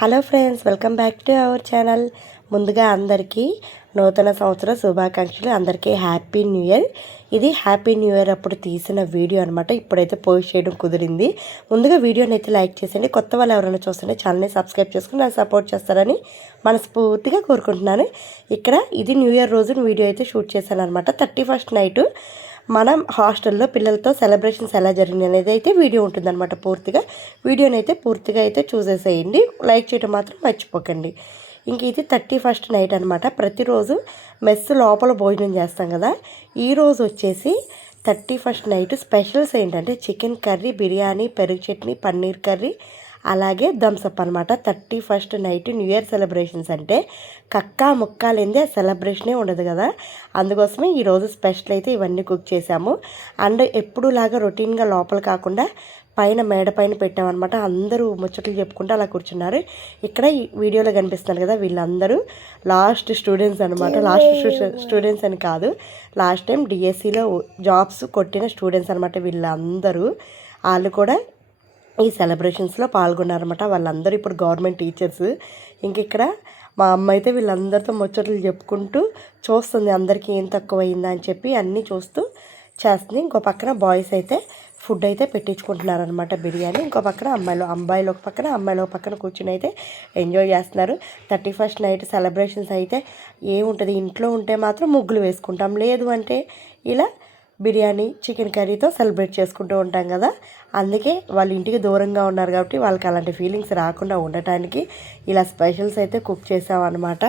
Hello friends, welcome back to our channel. ముందుగా అందరికీ నూతన సంవత్సర శుభాకాంక్షలు. అందరికీ హ్యాపీ న్యూ ఇయర్. ఇది హ్యాపీ న్యూ ఇయర్ అప్పుడు తీసిన వీడియో అనమాట. ఇప్పుడైతే పోస్ట్ చేయడం కుదిరింది. ముందుగా వీడియోని అయితే లైక్ చేసండి. కొత్త వాళ్ళు ఎవరైనా చూస్తుంటే ఛానల్ని సబ్స్క్రైబ్ చేసుకుని నాకు సపోర్ట్ చేస్తారని మనస్ఫూర్తిగా కోరుకుంటున్నాను. ఇక్కడ ఇది న్యూ ఇయర్ రోజు వీడియో అయితే షూట్ చేశాను అనమాట. 31st నైటు మనం హాస్టల్లో పిల్లలతో సెలబ్రేషన్స్ ఎలా జరిగింది అనేది అయితే వీడియో ఉంటుందన్నమాట. వీడియోని అయితే పూర్తిగా అయితే చూసేసేయండి. లైక్ చేయడం మాత్రం మర్చిపోకండి. ఇంక ఇది 31st నైట్ అనమాట. ప్రతిరోజు మెస్ లోపల భోజనం చేస్తాం కదా. ఈరోజు వచ్చేసి 31st నైట్ స్పెషల్స్ ఏంటంటే చికెన్ కర్రీ, బిర్యానీ, పెరుగు చట్నీ, పన్నీర్ కర్రీ, అలాగే థమ్స్అప్ అనమాట. 31st night new year celebrations అంటే కక్కా ముక్కాలేంది ఆ సెలబ్రేషనే ఉండదు కదా. అందుకోసమే ఈరోజు స్పెషల్ అయితే ఇవన్నీ కుక్ చేసాము. అండ్ ఎప్పుడులాగా రొటీన్గా లోపల కాకుండా పైన మేడ పైన పెట్టామన్నమాట. అందరూ ముచ్చట్లు చెప్పుకుంటూ అలా కూర్చున్నారు. ఇక్కడ ఈ వీడియోలో కనిపిస్తున్నారు కదా, వీళ్ళందరూ లాస్ట్ స్టూడెంట్స్ అనమాట. స్టూడెంట్స్ అని కాదు, లాస్ట్ టైం డిఎస్సిలో జాబ్స్ కొట్టిన స్టూడెంట్స్ అనమాట వీళ్ళందరూ. వాళ్ళు కూడా ఈ సెలబ్రేషన్స్లో పాల్గొన్నారన్నమాట. వాళ్ళందరూ ఇప్పుడు గవర్నమెంట్ టీచర్స్. ఇంక ఇక్కడ మా అమ్మ అయితే వీళ్ళందరితో ముచ్చట్లు చెప్పుకుంటూ చూస్తుంది, అందరికీ ఏం తక్కువైందా అని చెప్పి అన్నీ చూస్తూ చేస్తుంది. ఇంకో పక్కన బాయ్స్ అయితే ఫుడ్ అయితే పెట్టించుకుంటున్నారనమాట, బిర్యానీ. ఇంకో పక్కన అమ్మాయిలు ఒక పక్కన, అమ్మాయిలు ఒక పక్కన కూర్చుని అయితే ఎంజాయ్ చేస్తున్నారు. 31st నైట్ సెలబ్రేషన్స్ అయితే ఏముంటుంది, ఇంట్లో ఉంటే మాత్రం ముగ్గులు వేసుకుంటాం, లేదు అంటే ఇలా బిర్యానీ, చికెన్ కర్రీతో సెలబ్రేట్ చేసుకుంటూ ఉంటాం కదా. అందుకే వాళ్ళ ఇంటికి దూరంగా ఉన్నారు కాబట్టి వాళ్ళకి అలాంటి ఫీలింగ్స్ రాకుండా ఉండటానికి ఇలా స్పెషల్స్ అయితే కుక్ చేసామన్నమాట.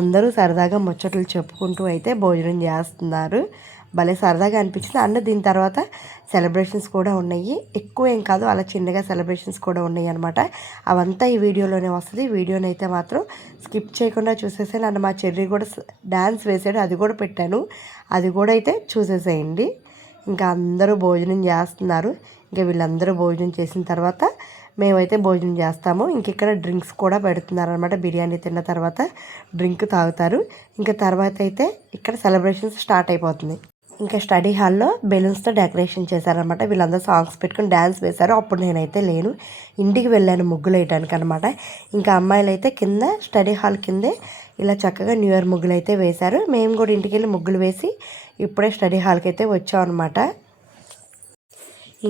అందరూ సరదాగా ముచ్చట్లు చెప్పుకుంటూ అయితే భోజనం చేస్తున్నారు. భలే సరదాగా అనిపించింది. అండ్ దీని తర్వాత సెలబ్రేషన్స్ కూడా ఉన్నాయి. ఎక్కువ ఏం కాదు, అలా చిన్నగా సెలబ్రేషన్స్ కూడా ఉన్నాయి అనమాట. అవంతా ఈ వీడియోలోనే వస్తుంది. వీడియోని అయితే మాత్రం స్కిప్ చేయకుండా చూసేసాను. అండ్ మా చెర్రీ కూడా డ్యాన్స్ వేసాడు, అది కూడా పెట్టాను, అది కూడా అయితే చూసేసేయండి. ఇంకా అందరూ భోజనం చేస్తున్నారు. ఇంకా వీళ్ళందరూ భోజనం చేసిన తర్వాత మేమైతే భోజనం చేస్తాము. ఇంక ఇక్కడ డ్రింక్స్ కూడా పెడుతున్నారు అనమాట. బిర్యానీ తిన్న తర్వాత డ్రింక్ తాగుతారు. ఇంకా తర్వాత అయితే ఇక్కడ సెలబ్రేషన్స్ స్టార్ట్ అయిపోతుంది. ఇంకా స్టడీ హాల్లో బెలూన్స్తో డెకరేషన్ చేశారనమాట. వీళ్ళందరూ సాంగ్స్ పెట్టుకుని డ్యాన్స్ వేశారు. అప్పుడు నేనైతే లేను, ఇంటికి వెళ్ళాను ముగ్గులు వేయడానికి అనమాట. ఇంకా అమ్మాయిలు అయితే కింద స్టడీ హాల్ కిందే ఇలా చక్కగా న్యూ ఇయర్ ముగ్గులు అయితే వేశారు. మేము కూడా ఇంటికి వెళ్ళి ముగ్గులు వేసి ఇప్పుడే స్టడీ హాల్కి అయితే వచ్చాం అనమాట.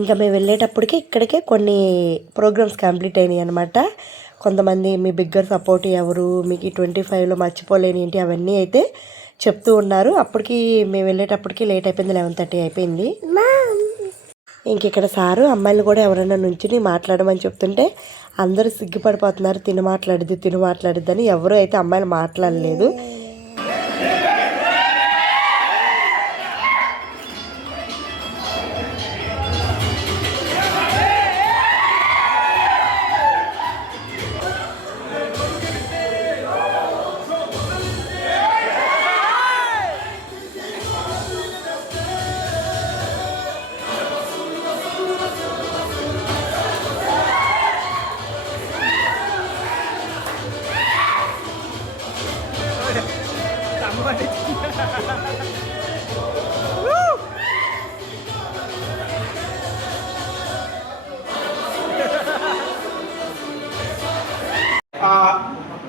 ఇంకా మేము వెళ్ళేటప్పటికి ఇక్కడికే కొన్ని ప్రోగ్రామ్స్ కంప్లీట్ అయినాయి అనమాట. కొంతమంది మీ బిగ్గర్ సపోర్ట్ ఎవరు, మీకు ఈ 25లో మర్చిపోలేని ఏంటి, అవన్నీ అయితే చెప్తూ ఉన్నారు. అప్పటికి మేము వెళ్ళేటప్పటికి లేట్ అయిపోయింది, 11:30 అయిపోయింది. ఇంక ఇక్కడ సారు అమ్మాయిలు కూడా ఎవరైనా నుంచుని మాట్లాడమని చెప్తుంటే అందరూ సిగ్గుపడిపోతున్నారు. తిను మాట్లాడిద్ది అని ఎవరు అయితే అమ్మాయిలు మాట్లాడలేదు.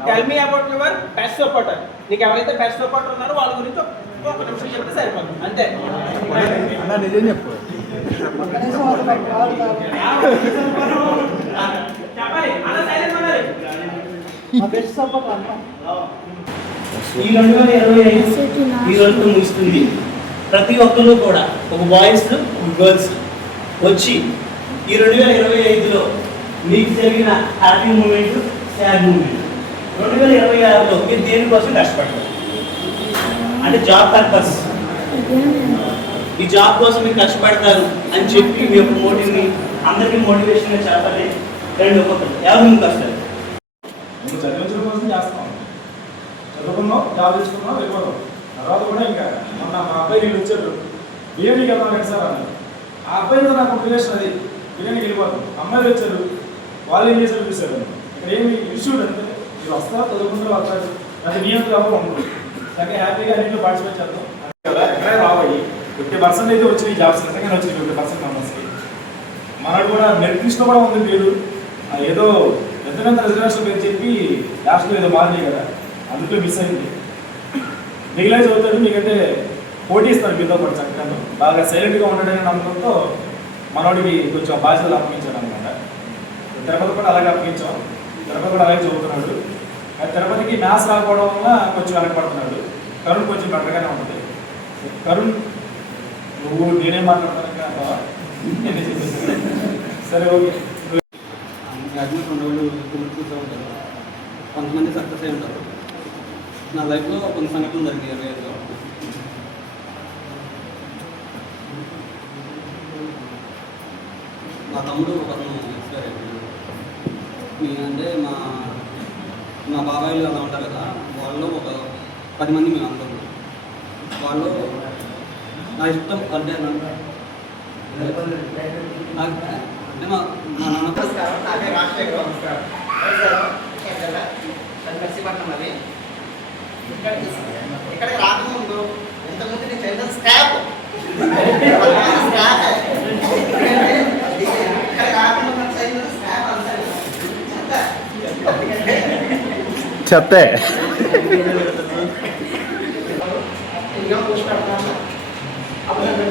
Tell me about your best supporter. నీకు ఎవరైతే బెస్ట్ సపోర్టర్ ఉన్నారో వాళ్ళ గురించి ఒక నిమిషం చెప్తే సరిపోతుంది, అంతే. అన్న నిజం చెప్పు. చెప్పాలి అన్న, సైలెంట్ ఉండాలి. బెస్ట్ సపోర్టర్ ఈ 2025 ఈ రోజుతో ముగుస్తుంది. ప్రతి ఒక్కరు కూడా ఒక బాయ్స్ ఒక గర్ల్స్ వచ్చి ఈ 2025లో మీకు జరిగిన హ్యాపీ మూమెంట్, సాడ్ మూమెంట్ 2026లో మీరు దేనికోసం కష్టపడతారు అంటే జాబ్ పర్పస్, ఈ జాబ్ కోసం మీరు కష్టపడతారు అని చెప్పి మీ యొక్క మోటివ్ని అందరికీ మోటివేషన్గా చెప్పాలి. రెండు ఒక్కొక్కరు ఎవరు ముందుకు వస్తారు? చదివించడం కోసం చేస్తాం, చదువుకున్నాం, జాబ్ తెచ్చుకున్నాం, వెళ్ళిపోతాం. తర్వాత కూడా ఇంకా మొన్న మా అబ్బాయి వీళ్ళు వచ్చారు, బిర్యానీకి వెళ్తాం కదా సార్ అన్నారు. ఆ అబ్బాయితో నాకు రిలేషన్, అది బిర్యానీకి వెళ్ళిపోతాం. అమ్మాయిలు వచ్చారు, వాళ్ళు ఏం చేశారు చూశారు. ఇక్కడ ఏమి ఇన్స్టిట్యూట్ అంటే మీరు వస్తారు, చదువుకుంటూ వస్తారు, అంటే నియంత్రణ ఎవరు ఉండదు. చక్కగా హ్యాపీగా అన్నింటిలో పార్టిసిపేట్ చేద్దాం కదా. ఎక్కడే రావాలి 50% అయితే వచ్చినాయి జాబ్స్, ఎంతకైనా వచ్చినాయి 50% మెంబర్స్కి. మనకు కూడా మెరిట్ లిస్ట్లో కూడా ఉంది పేరు. ఏదో పెద్ద పెద్ద రిజర్వేషన్ పేరు చెప్పి లాస్ట్లో ఏదో మారినాయి కదా, అందుకే మిస్ అయింది. మిగిలిన చదువుతాడు, మీకంటే పోటీ ఇస్తారు మీతో పాటు చక్కగా బాగా సైలెంట్గా ఉండడనే నమ్మకంతో మనోడికి కొంచెం బాధ్యతలు అప్పగించాడు అనమాట. తిరుపతి కూడా అలాగే అప్పగించాం, తిరుపతి కూడా అలాగే చదువుతున్నాడు. తిరుపతికి మ్యాథ్స్ రాకపోవడం వల్ల కొంచెం వెనకపడుతున్నాడు. కరుణ్ కొంచెం బెటర్గానే ఉంటుంది. కరుణ్ నువ్వు నేనేం మాట్లాడతాను సరే ఓకే. గ్రాడ్యుయేట్ ఉండేవాళ్ళు చూస్తూ ఉంటారు, కొంతమంది సక్సెస్ అయి ఉంటారు. నా లైఫ్లో కొన్ని సంఘటనలు జరిగాయి 20 ఏళ్ళలో. మా తమ్ముడు ఒకతను ఎక్స్పైర్ అయిపోయాడు. అంటే మా బాబాయిలు అలా ఉంటారు కదా, వాళ్ళు ఒక 10 మంది మేము అందరం. వాళ్ళు నా ఇష్టం అంటే మా నాన్న నర్సీపట్నం అది. ఇక్కడికి రాకముందు ఇంతకుముందు నేను చదివిన స్టాప్ ఇక్కడ రాకుండా చదివిన స్టాప్ అంతా చెప్తే ఇంకా పోస్ట్ పెడతాను. అప్పుడు మేడం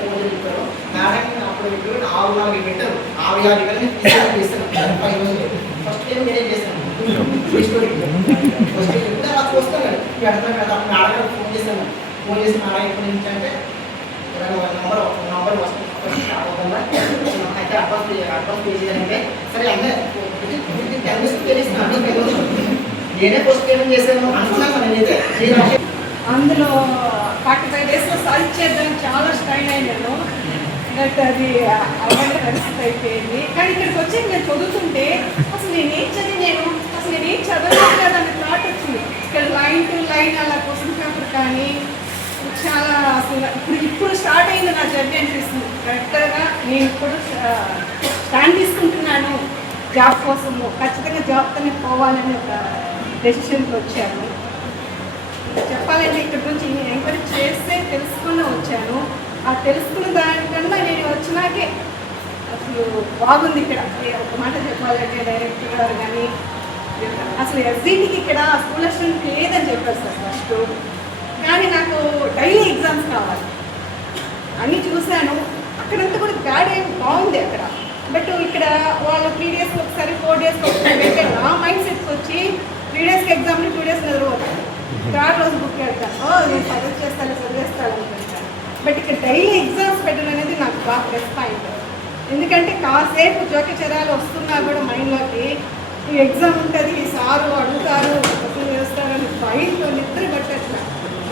అప్పుడు ఇప్పుడు 6 పెట్టారు. 6 చేశాను. ఫస్ట్ టైం నేనే చేశాను. నాకు వస్తాను పెడతాను కదా, అప్పుడు మేడం ఫోన్ చేశాను. ఫోన్ చేసి మేడం ఎప్పటి నుంచి అంటే నంబర్ వస్తుంది అయితే అడ్వాన్స్ పే చేయాలంటే సరే అంటే 10 minutes పే చేసిన నేనే పోస్ట్ పేమెంట్ చేశాను అనుకున్నాను. నేనైతే అందులో 45 daysలో సాల్వ్ చేద్దాం చాలా స్ట్రైన్ అయ్యాను. బట్ అది అలాంటి పరిస్థితి అయిపోయింది. కానీ ఇక్కడికి వచ్చి నేను చదువుతుంటే అసలు నేనేం చదివాను, అసలు నేనేం చదవలేదు కదా అనే థాట్ వచ్చింది. ఇక్కడ లైన్ టు లైన్ అలా క్వశ్చన్ పేపర్ కానీ చాలా అసలు ఇప్పుడు స్టార్ట్ అయింది నా జర్నీ అనిపిస్తుంది. కరెక్ట్గా నేను ఇప్పుడు స్టాండ్ తీసుకుంటున్నాను జాబ్ కోసము. ఖచ్చితంగా జాబ్తోనే పోవాలని ఒక డెసిషన్కి వచ్చాను. చెప్పాలంటే ఇక్కడ నుంచి ఎంక్వైరీ చేస్తే తెలుసుకుని వచ్చాను. ఆ తెలుసుకున్న దానికన్నా నేను వచ్చినాకే అసలు బాగుంది. ఇక్కడ ఒక మాట చెప్పాలంటే డైరెక్టర్ గారు కానీ అసలు ఎస్డీటీకి ఇక్కడ స్కూల్ అసిస్టెంట్ లేదని చెప్పారు సార్ ఫస్ట్. కానీ నాకు డైలీ ఎగ్జామ్స్ కావాలి అన్నీ చూశాను. అక్కడంతా కూడా బాగుంది అక్కడ. బట్ ఇక్కడ వాళ్ళు 3 days ఒకసారి 4 days ఒకసారి పెట్టారు. ఆ మైండ్ సెట్కి వచ్చి 3 days ఎగ్జామ్ని 2 days నిద్రపోతాను. 3rd రోజు బుక్ పెడతాను. నేను చదివేస్తాను అనుకుంటాను. బట్ ఇక్కడ డైలీ ఎగ్జామ్స్ పెట్టడం అనేది నాకు బాగా ప్లస్ పాయింట్. ఎందుకంటే కాసేపు జోకి చరాలు వస్తున్నా కూడా మైండ్లోకి ఈ ఎగ్జామ్ ఉంటుంది, సారు అడుగుతారు, క్వశ్చన్ చేస్తారు అని భయంతో నిద్ర పట్టట్లా.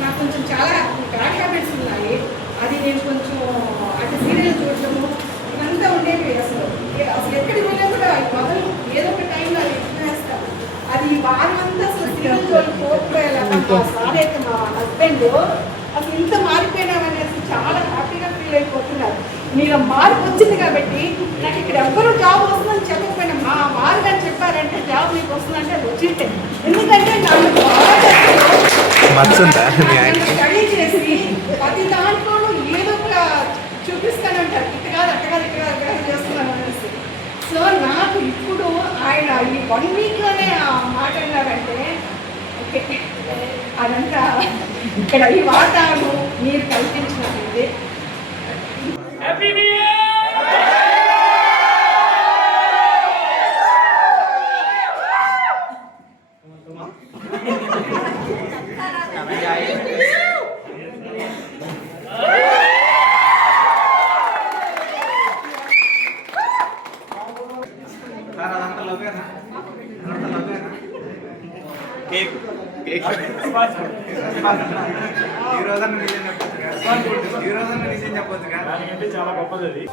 నాకు కొంచెం చాలా బ్యాడ్ హ్యాబిట్స్ ఉన్నాయి. అది నేను కొంచెం అంటే సీరియల్ చూడటము ఇదంతా ఉండేవి. అసలు ఎక్కడికి వెళ్ళా కూడా మొదలు ఏదో ఒక టైంలో అది ఎక్కినేస్తాను. అది వారం అంతా అసలు సీరియల్ చూడలు పోకపోయేలాగా మా సార్ అయితే మా హస్బెండ్ అసలు ఇంత మారిపోయినామనేసి చాలా హ్యాపీగా ఫీల్ అయిపోతున్నారు. మీరు మార్పు వచ్చింది కాబట్టి నాకు ఇక్కడ ఎవ్వరూ జాబ్ వస్తుందని చెప్పకపోయినా మా వారు కానీ చెప్పారంటే జాబ్ మీకు వస్తుందంటే అది వచ్చింటే. ఎందుకంటే నాకు స్టడీ చేసి ప్రతి దాంట్లోనూ ఏదో ఒక చూపిస్తానంటారు. ఇట్టగాదు అట్టగాదు ఇట్టగాదు చేస్తున్నాను అనేసి. సో నాకు ఇప్పుడు ఆయన ఈ 1 weekలోనే మాట అన్నారంటే ఓకే అదంతా ఇక్కడ ఈ వాతావరణం మీరు కల్పించినది. దానికంటే చాలా గొప్పది అది.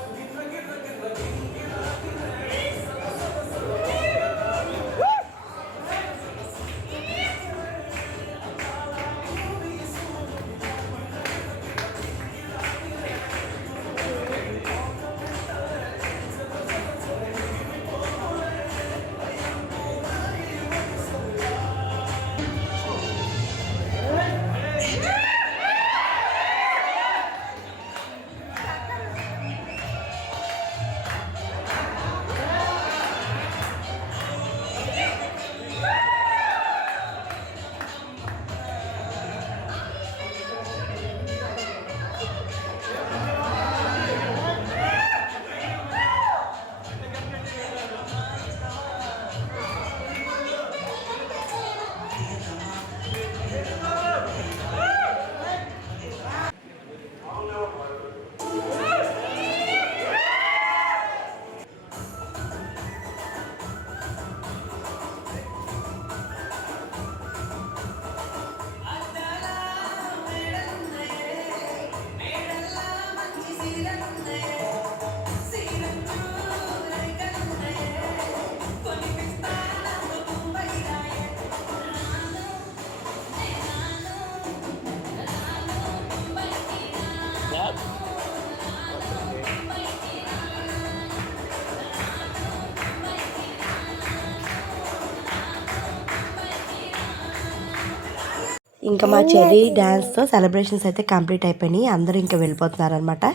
ఇంకా మా చెర్రీ డ్యాన్స్తో సెలబ్రేషన్స్ అయితే కంప్లీట్ అయిపోయినాయి. అందరూ ఇంకా వెళ్ళిపోతున్నారనమాట.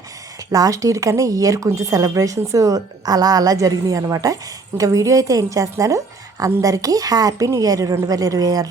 లాస్ట్ ఇయర్ కన్నా ఈ ఇయర్ కొంచెం సెలబ్రేషన్స్ అలా జరిగినాయి అనమాట. ఇంకా వీడియో అయితే ఏం చేస్తున్నాను, అందరికీ హ్యాపీ న్యూ ఇయర్ 2026.